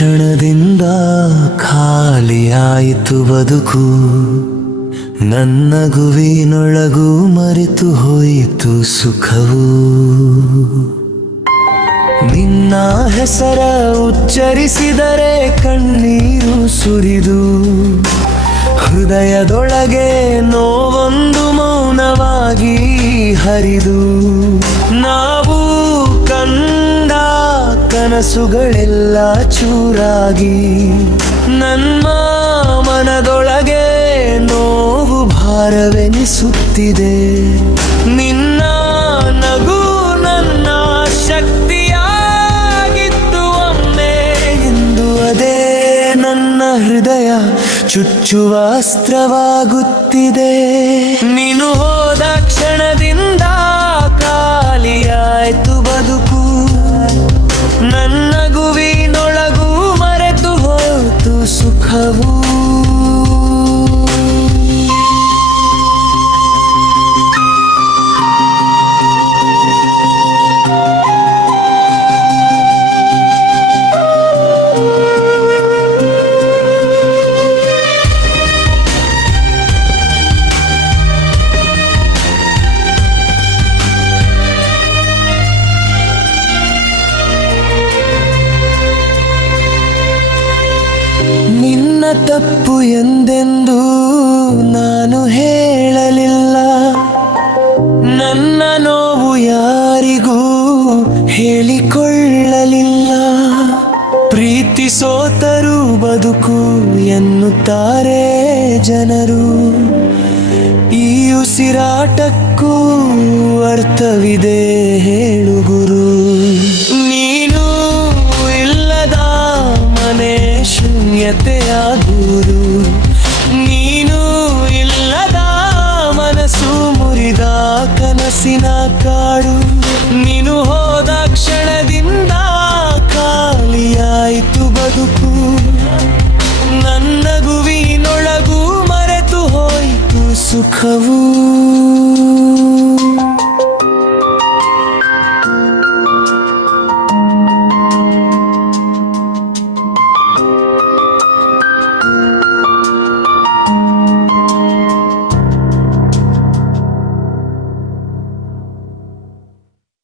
ಕ್ಷಣದಿಂದ ಖಾಲಿಯಾಯಿತು ಬದುಕು, ನನ್ನ ಗುವಿನೊಳಗೂ ಮರೆತು ಹೋಯಿತು ಸುಖವು. ನಿನ್ನ ಹೆಸರ ಉಚ್ಚರಿಸಿದರೆ ಕಣ್ಣೀರು ಸುರಿದು, ಹೃದಯದೊಳಗೆ ನೋವೊಂದು ಮೌನವಾಗಿ ಹರಿದು, ನಾವು ಕಂಡ ಕನಸುಗಳೆಲ್ಲ ಚೂರಾಗಿ, ನನ್ನ ಮನದೊಳಗೆ ನೋವು ಭಾರವೆನಿಸುತ್ತಿದೆ. ನಿನ್ನ ನಗು ನನ್ನ ಶಕ್ತಿಯಾಗಿತ್ತು ಒಮ್ಮೆ ಎಂದು, ಅದೇ ನನ್ನ ಹೃದಯ ಚುಚ್ಚುವ ಅಸ್ತ್ರವಾಗುತ್ತಿದೆ. ನೀನು ಹೋದ ಕ್ಷಣದಿಂದ ಖಾಲಿಯಾಯ್ತು ಬದುಕು, ನನ್ನ ಗುವಿನೊಳಗೂ ಮರೆತು ಹೋಯ್ತು ಸುಖವು. ನಿನ್ನ ತಪ್ಪು ಎಂದೆಂದೂ ನಾನು ಹೇಳಲಿಲ್ಲ, ನನ್ನ ನೋವು ಯಾರಿಗೂ ಹೇಳಿಕೊಳ್ಳಲಿಲ್ಲ. ಪ್ರೀತಿ ಸೋತರೂ ಬದುಕು ಎನ್ನುತ್ತಾರೆ ಜನರು, ಈ ಉಸಿರಾಟಕ್ಕೂ ಅರ್ಥವಿದೆ ಹೇಳು ಗುರು. ನೀನು ಇಲ್ಲದ ಮನೆ ಶೂನ್ಯತೆಯ ದೂರು, ನೀನು ಇಲ್ಲದ ಮನಸ್ಸು ಮುರಿದ ಕನಸಿನ ಕಾಡು. ನೀನು ಹೋದ ಕ್ಷಣದಿಂದ ಖಾಲಿಯಾಯಿತು ಬದುಕು, ನನ್ನ ಗುವಿನೊಳಗೂ ಮರೆತು ಹೋಯಿತು ಸುಖವು.